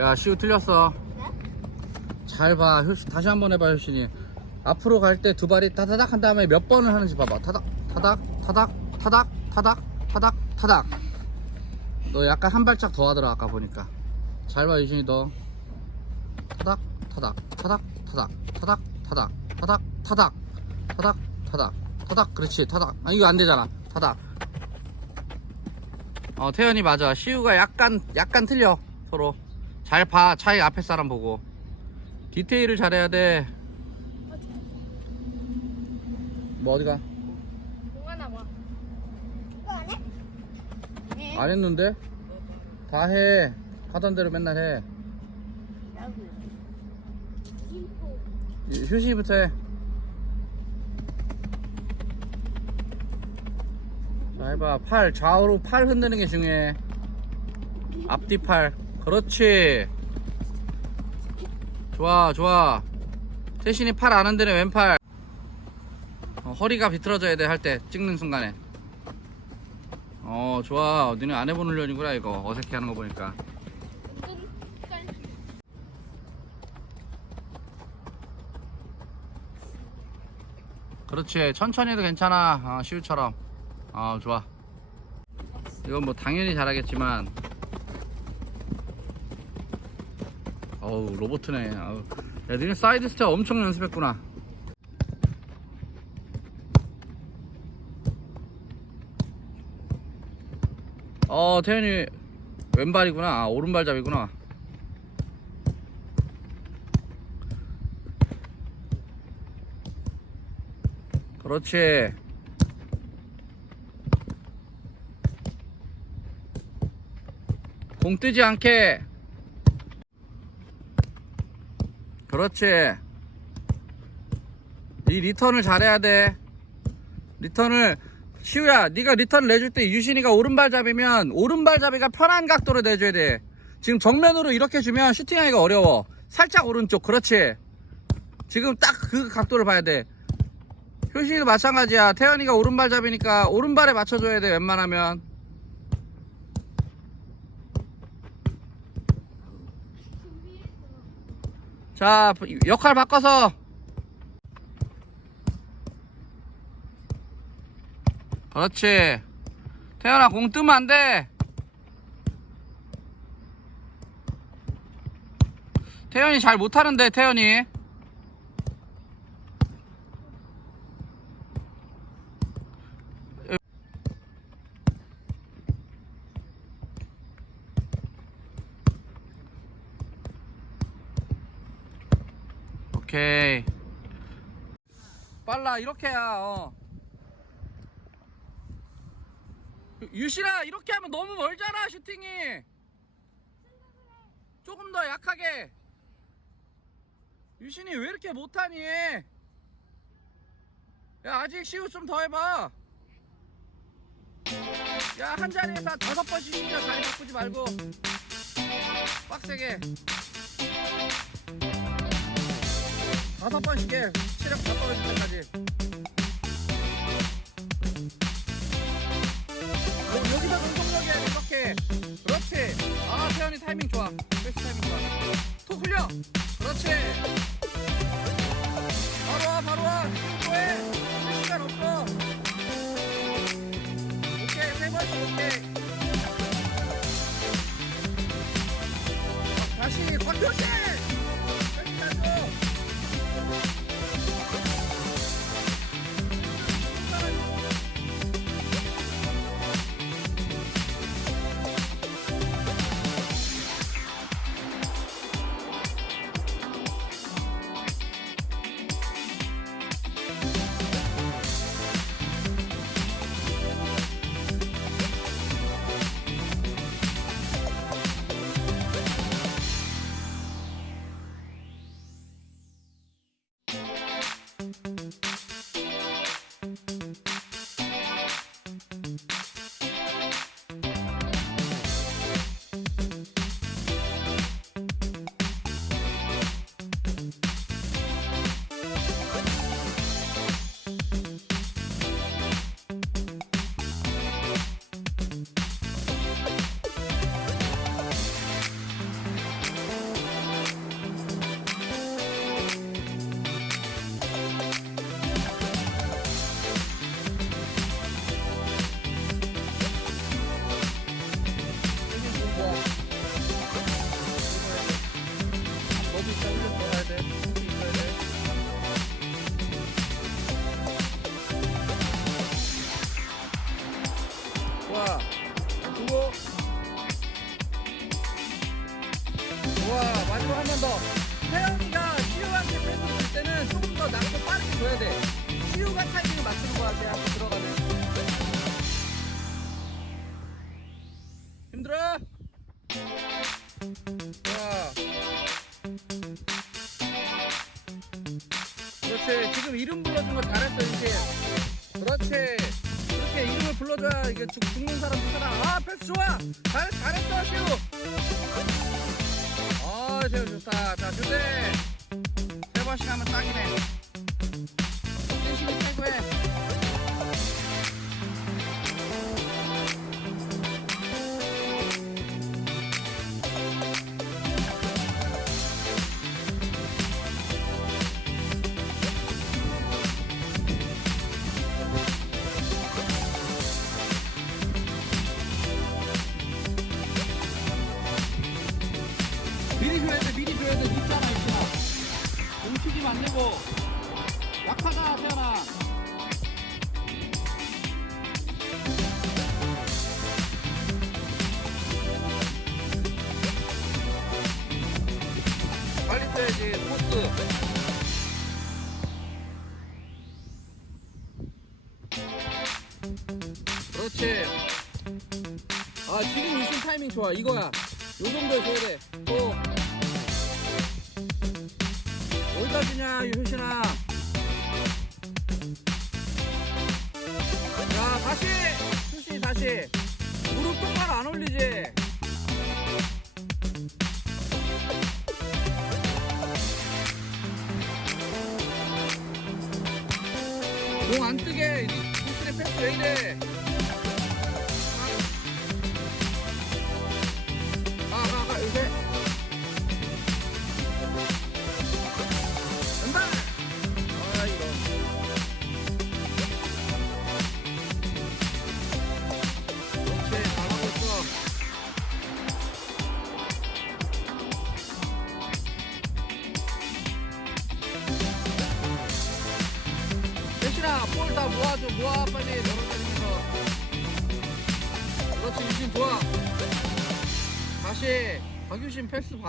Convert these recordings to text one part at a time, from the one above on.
야 시우 틀렸어 잘 봐. 효신 다시 한번 해봐 효신이. 앞으로 갈 때 두 발이 타다닥 한 다음에 몇 번을 하는지 봐봐. 타닥 타닥 타닥 타닥 타닥 타닥 타닥. 너 약간 한 발짝 더 하더라 아까 보니까. 잘봐 효신이 너. 타닥 타닥 타닥 타닥 타닥 타닥 타닥 타닥 타닥 타닥 타닥 그렇지 타닥. 아 이거 안 되잖아. 타닥. 어 태연이 맞아. 시우가 약간 약간 틀려 서로. 잘 봐. 차이 앞에 사람 보고. 디테일을 잘해야 돼. 뭐 어디가? 뭐가 나와? 이거 안 해? 네. 안 했는데? 다 해. 하던 대로 맨날 해. 이- 휴식부터 해. 자, 해봐. 팔, 좌우로 팔 흔드는 게 중요해. 앞뒤 팔. 그렇지. 좋아, 좋아. 대신에 팔안 흔드는 왼팔. 어, 허리가 비틀어져야 돼, 할 때. 찍는 순간에. 어, 좋아. 너네 안 해본 훈련이구나, 이거. 어색해 하는 거 보니까. 그렇지. 천천히 해도 괜찮아. 어, 시우처럼. 어, 좋아. 이건 뭐 당연히 잘하겠지만. 어우, 로보트네. 어우. 야, 너네 사이드 스텝 엄청 연습했구나. 어, 태현이 왼발이구나. 아, 오른발잡이구나. 그렇지. 공 뜨지 않게. 그렇지. 이 리턴을 잘해야 돼. 리턴을 시우야, 네가 리턴 내줄 때 유신이가 오른발잡이면 오른발잡이가 편한 각도로 내줘야 돼. 지금 정면으로 이렇게 주면 슈팅하기가 어려워. 살짝 오른쪽, 그렇지. 지금 딱 그 각도를 봐야 돼. 효신이도 마찬가지야. 태연이가 오른발잡이니까 오른발에 맞춰줘야 돼, 웬만하면. 자, 역할 바꿔서. 그렇지. 태연아, 공 뜨면 안 돼. 태연이 잘 못하는데, 태연이. 빨라, 이렇게 해야, 어. 유신아, 이렇게 하면 너무 멀잖아, 슈팅이. 조금 더 약하게. 유신이 왜 이렇게 못하니? 야, 아직 시우 좀 더 해봐. 야, 한 자리에서 한 다섯 번씩 시켜 자리 바꾸지 말고. 빡세게. 다섯 번씩 해. 체력 다 떨어질 때까지. 여- 여기서 운동력이 야 이렇게. 그렇지. 아, 태연이 타이밍 좋아. 베스트 타이밍 좋아. 톡 흘려. 그렇지. 바로 와, 바로 와. 쉴 시간 없어. 오케이, 세 번씩 오케이. 다시 권표시. 좋아. 이거야. 요 정도에 줘야 돼. 또. 어디다 주냐, 유효신아. 자, 다시! 수시, 다시. 무릎 똑바로 안 올리지? 공 안 뜨게. 수신의 패스 왜 이래?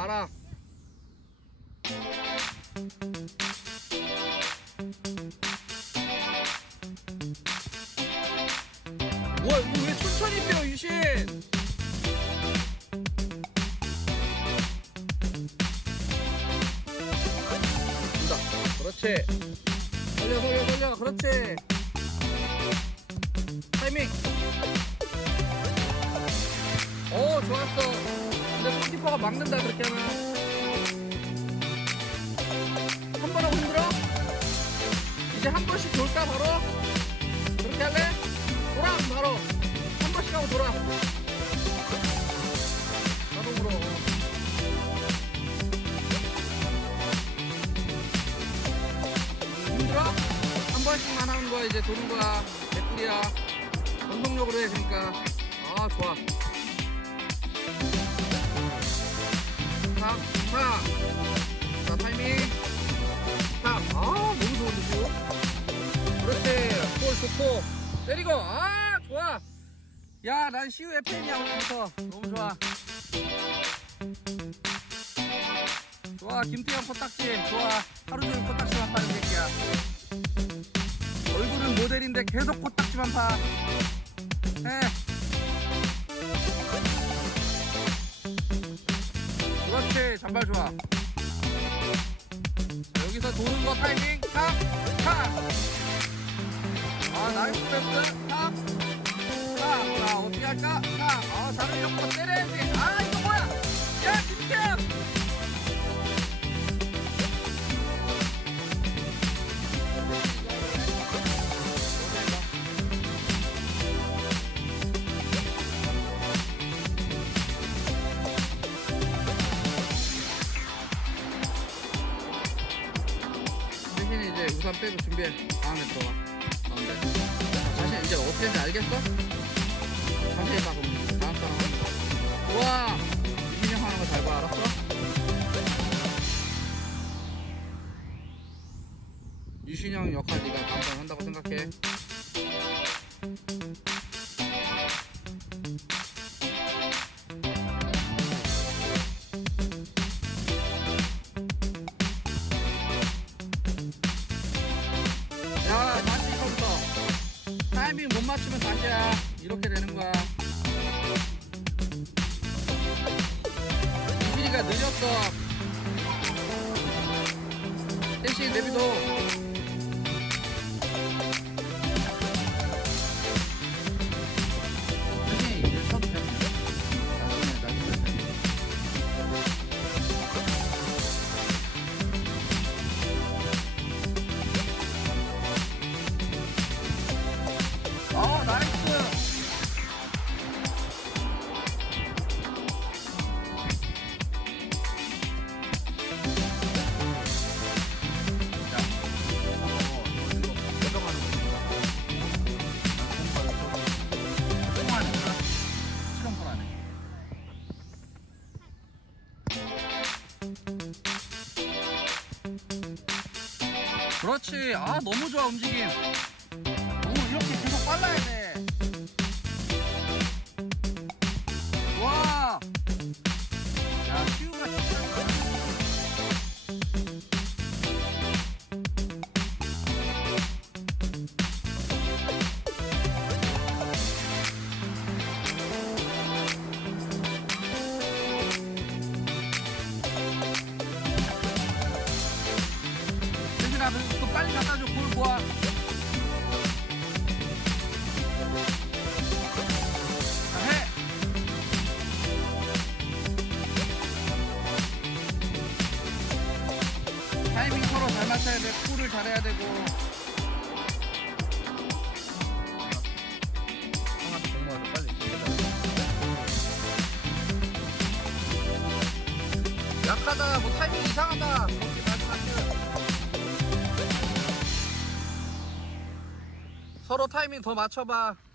봐라. 와, 왜 천천히 뛰어, 유신? 된다. 그렇지. 돌려, 돌려, 돌려. 그렇지. 타이밍. 오, 좋았어. 골키퍼가 막는다, 그렇게 하면. 한 번 하고 힘들어? 이제 한 번씩 돌까, 바로? 그렇게 할래? 돌아 바로 한 번씩 하고 돌아 자동으로 힘들어? 한 번씩만 하는 거야 이제 도는 거야 개꿀이야 원동력으로 해 그러니까 볼 좋고 때리고. 아 좋아. 야 난 시우의 팬이야 오늘부터 너무 좋아. 좋아. 김태형 코딱지. 좋아. 하루 종일 코딱지만 파는 새끼야. 얼굴은 모델인데 계속 코딱지만 파. 해. 그렇지. 잔발 좋아. 자, 여기서 도는 거 타이밍 탁탁 아 나이스 패스 탑! 탑! 자 어떻게 할까? 탑! 아 다른 거 때려야지 아 이거 뭐야 야 김태형 대신에 이제 우산 빼고 준비해 다음에 들어가 이제 어떻게 하는지 알겠어? 자신 해봐 그럼 다음 사람 좋아 유진형 하는 거 잘 봐 알았어? 유신형 역할 네가 다 움직임. 타이밍 더 맞춰봐.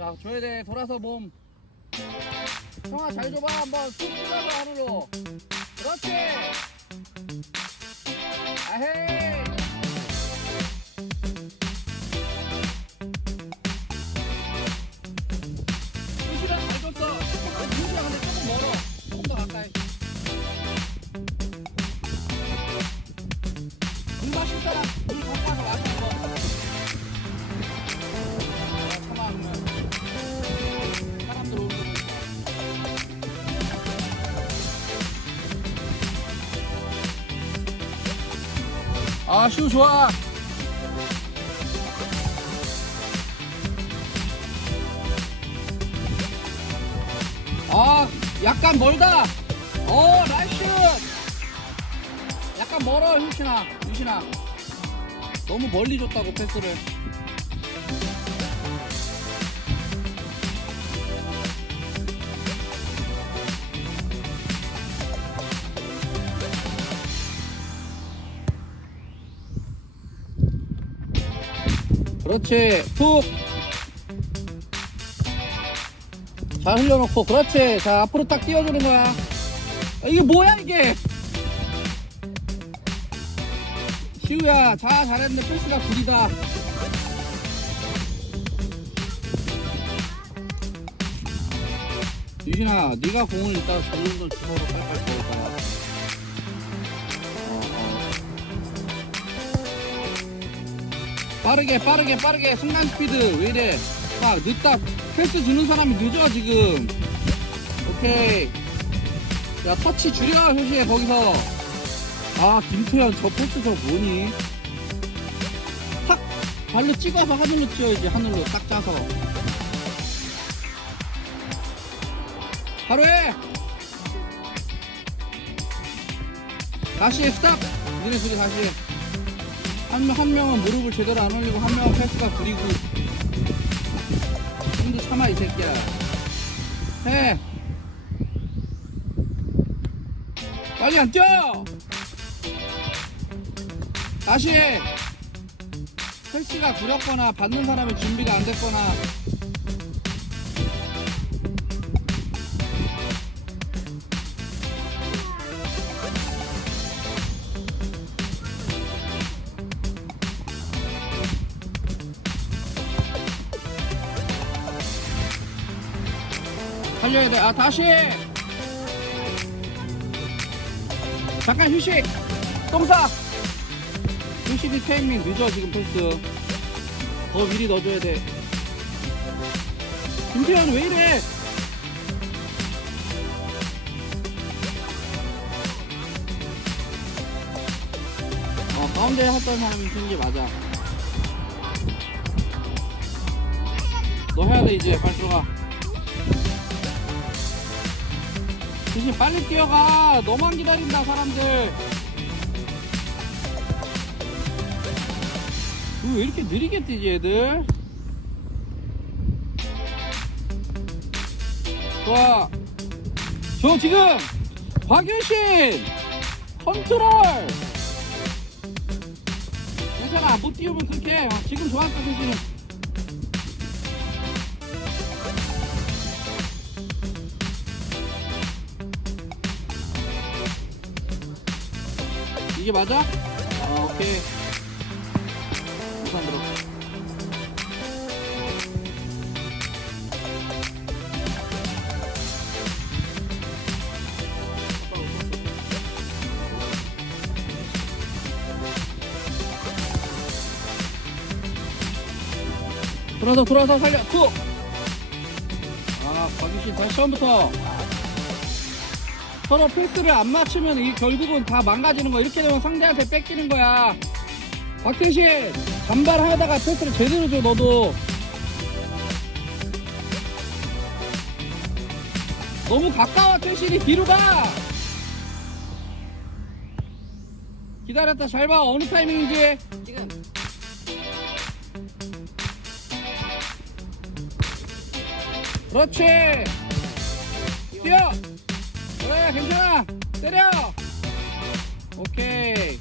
자 줘야 돼 돌아서 몸. 형아 잘 줘봐. 한번 쑥 찌라고 안으로. 그렇지. 아헤이. 아, 슈 좋아. 아, 약간 멀다. 어, 나이스. 약간 멀어, 유신아. 유신아. 너무 멀리 줬다고, 패스를. 그렇지. 툭. 잘 흘려놓고. 그렇지. 자, 앞으로 딱 띄워주는 거야. 아, 이게 뭐야, 이게? 시우야, 자, 잘했는데 패스가 구리다. 유진아, 네가 공을 이따 전륜도 주먹으로 빨빨 거야. 빠르게 빠르게 빠르게 순간 스피드 왜 이래? 딱 늦다. 패스 주는 사람이 늦어 지금. 오케이. 야 터치 줄여 효시에 거기서. 아 김태현 저 패스 저 뭐니? 탁! 발로 찍어서 하늘로 튀어야지 하늘로 딱 짜서. 하루에 다시 스탑! 니네 둘이 다시. 한, 명- 한 명은 무릎을 제대로 안 올리고 한 명은 패스가 구리고. 힘도 참아 이 새끼야. 해. 빨리 안 뛰어! 다시 해. 패스가 구렸거나 받는 사람의 준비가 안 됐거나 살려야 돼. 아, 다시! 잠깐 휴식! 똥싸! 휴식이 타이밍 늦어, 지금 패스. 더 미리 넣어줘야 돼. 김태현 왜 이래? 어, 가운데 했던 사람이 튕기 맞아. 너 해야 돼, 이제. 빨리 들어가. 대신 빨리 뛰어가. 너만 기다린다 사람들. 왜 이렇게 느리게 뛰지 애들? 좋아. 저 지금 박윤신 컨트롤. 괜찮아 못 뛰우면 그렇게 해. 지금 좋았어 대신 이게 맞아? 아 오케이 우산 들어 돌아서 돌아서 살려 툭! 아 박유신 다시 처음부터 서로 패스를 안 맞추면 이 결국은 다 망가지는 거야. 이렇게 되면 상대한테 뺏기는 거야. 박태신 잔발하다가 패스를 제대로 줘 너도. 너무 가까워 태신이 뒤로 가. 기다렸다 잘 봐 어느 타이밍인지. 그렇지. 뛰어. 괜찮아 때려. 오케이.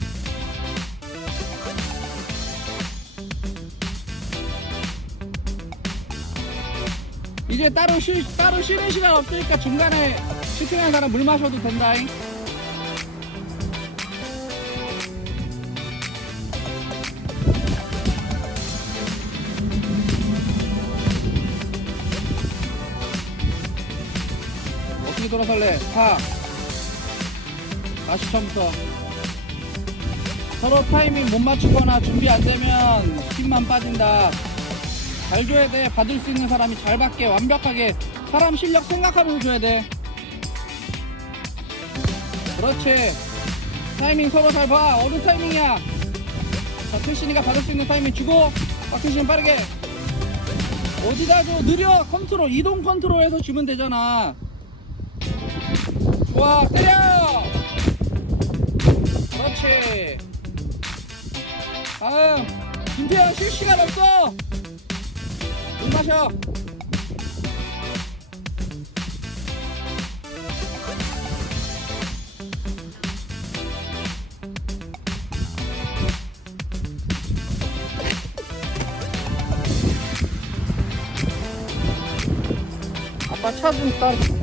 이제 따로 쉬 따로 쉬는 시간 없으니까 중간에 슈팅한 사람 물 마셔도 된다잉. 어떻게 돌아설래? 4 다시 처음부터. 서로 타이밍 못 맞추거나 준비 안 되면 힘만 빠진다. 잘 줘야 돼. 받을 수 있는 사람이 잘 받게 완벽하게 사람 실력 생각하면서 줘야 돼. 그렇지. 타이밍 서로 잘 봐. 어느 타이밍이야? 자 태신이가 받을 수 있는 타이밍 주고 박태신 빠르게. 어디다 줘? 느려. 컨트롤 이동 컨트롤해서 주면 되잖아. 좋아 때려 그렇지. 다음 김태현 쉴 시간 없어. 물 마셔. 아빠 차좀 따로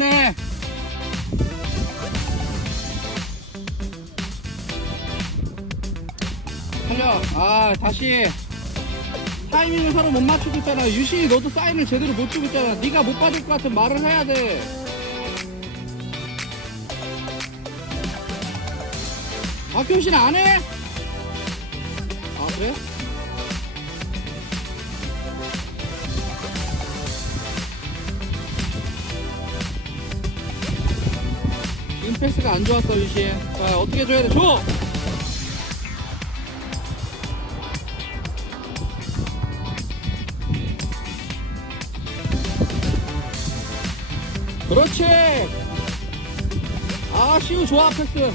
힘내. 살려. 아, 다시. 타이밍을 서로 못 맞추고 있잖아. 유신이 너도 사인을 제대로 못 주고 있잖아. 네가 못 받을 것 같은 말을 해야 돼. 박효신 안 해? 아, 그래? 패스가 안 좋았어, 유신. 자, 어떻게 줘야 돼? 줘! 그렇지! 아, 시우 좋아, 패스.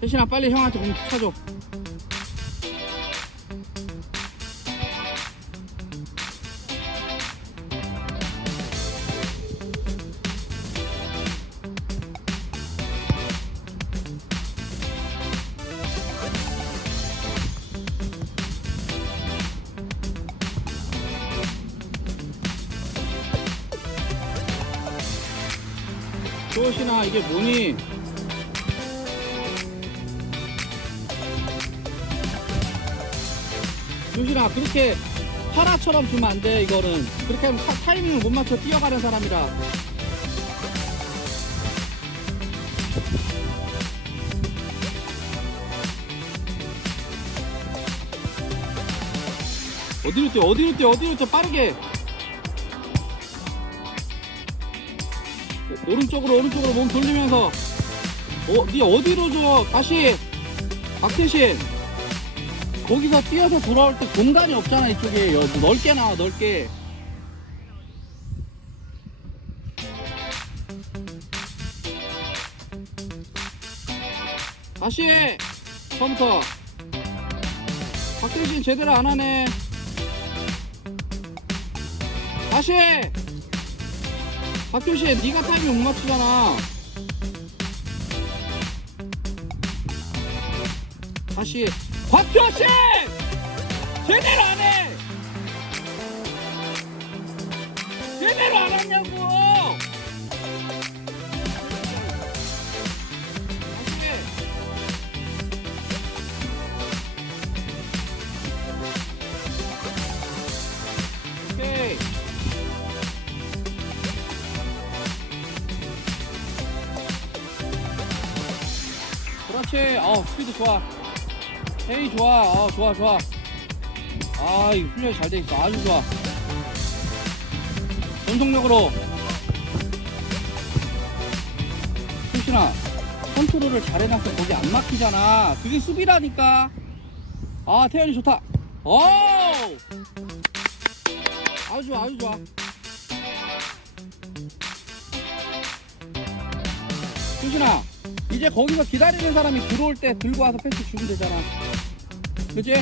태신아, 빨리 형한테 공 쳐줘. 파라처럼 주면 안 돼, 이거는. 그렇게 하면 타, 타이밍을 못 맞춰 뛰어가는 사람이라. 어디로 뛰어, 어디로 뛰어, 어디로 뛰어, 빠르게! 오- 오른쪽으로 오른쪽으로 몸 돌리면서 어, 네 어디로 줘 다시 박태신 거기서 뛰어서 돌아올 때 공간이 없잖아 이쪽에. 여- 넓게 나와 넓게. 다시! 처음부터. 박태신 제대로 안 하네. 다시! 박효신 네가 타이밍 못 맞추잖아. 다시 박효신! 제대로 안 해! 제대로 안 하냐고! 다시 오케이. 그렇지. 어, 스피드 좋아. 헤이 좋아. 어, 좋아, 좋아. 아, 이 훈련이 잘 돼 있어. 아주 좋아. 전속력으로. 효신아, 컨트롤을 잘 해놨어. 거기 안 막히잖아. 그게 수비라니까. 아, 태연이 좋다. 오! 아주 좋아, 아주 좋아. 효신아, 이제 거기서 기다리는 사람이 들어올 때 들고 와서 패스 주면 되잖아. 그치?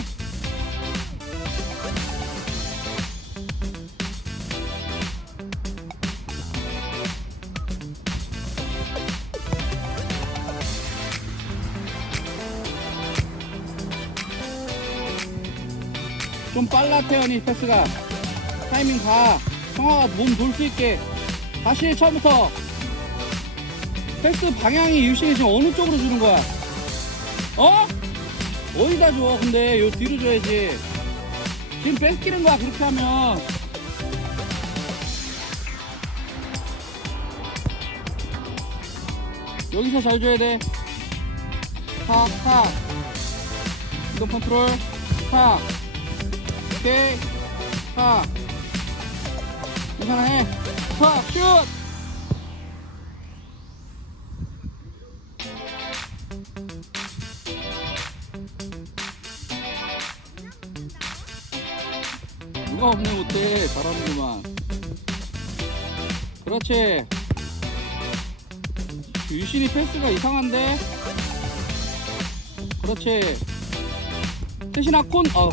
좀 빨라 태연이 패스가 타이밍 가 성화가 몸놀수 있게 다시 처음부터 패스 방향이 유신이 지금 어느 쪽으로 주는 거야? 어? 어디다 줘? 근데 요 뒤로 줘야지. 지금 뺏기는 거야 그렇게 하면. 여기서 잘 줘야 돼. 탁, 탁. 이동 컨트롤. 탁. 오케이. 탁. 괜찮아 해. 탁, 슛! 누가 없네 못해 잘하는구만. 그렇지. 유신이 패스가 이상한데? 그렇지. 태신아 콘 어,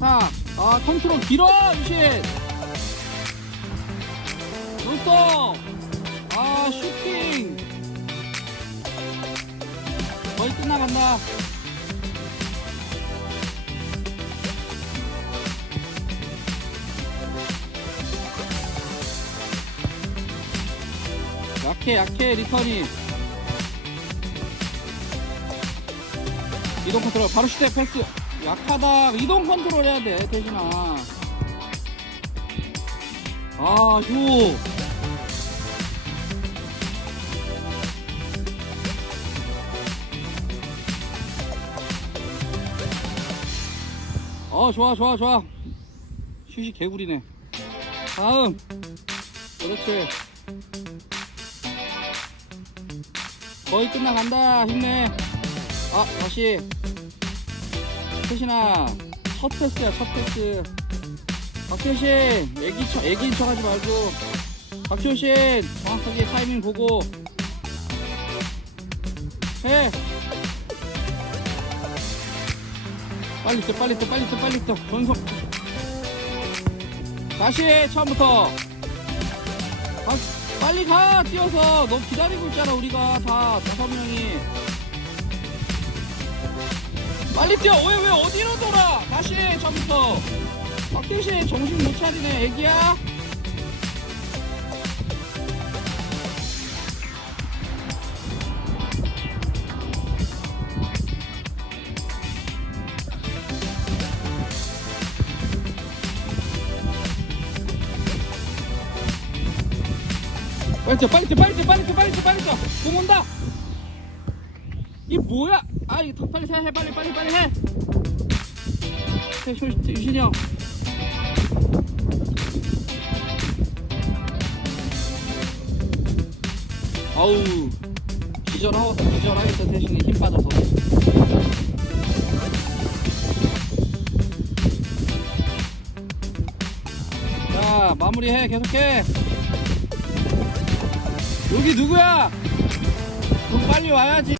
자, 아 컨트롤 길어 유신. 좋았어 아 슈팅. 거의 끝나간다 약해 약해 리턴이. 이동 컨트롤 바로 시대 패스. 약하다. 이동 컨트롤 해야 돼 대신아. 아효 어 좋아 좋아 좋아. 슛이 개구리네. 다음. 그렇지 거의 끝나간다 힘내. 아 다시. 태신아 첫 패스야 첫 패스. 박효신 애기 척 애기인 척 하지 말고. 박효신 정확하게 타이밍 보고. 해. 빨리 뛰어 빨리 뛰어 빨리 뛰어 빨리 뛰어 전속. 다시 처음부터. 아, 빨리 가 뛰어서. 너 기다리고 있잖아 우리가. 다 다섯 명이. 빨리 뛰어. 왜 왜 어디로 돌아? 다시 처음부터 박효신 정신 못 차리네. 애기야 빨리 뛰어 빨리 뛰어 빨리 뛰어 빨리 뛰어 빨리 뛰어 빨리 뛰어 공 온다. 이 뭐야? 아 이거 더 빨리 해, 해 빨리 빨리 빨리 해. 해, 효- 유신이 형. 아우 기절하고 기절하겠다 대신에 힘 빠져서. 자 마무리해 계속해 여기 누구야? 좀 빨리 와야지.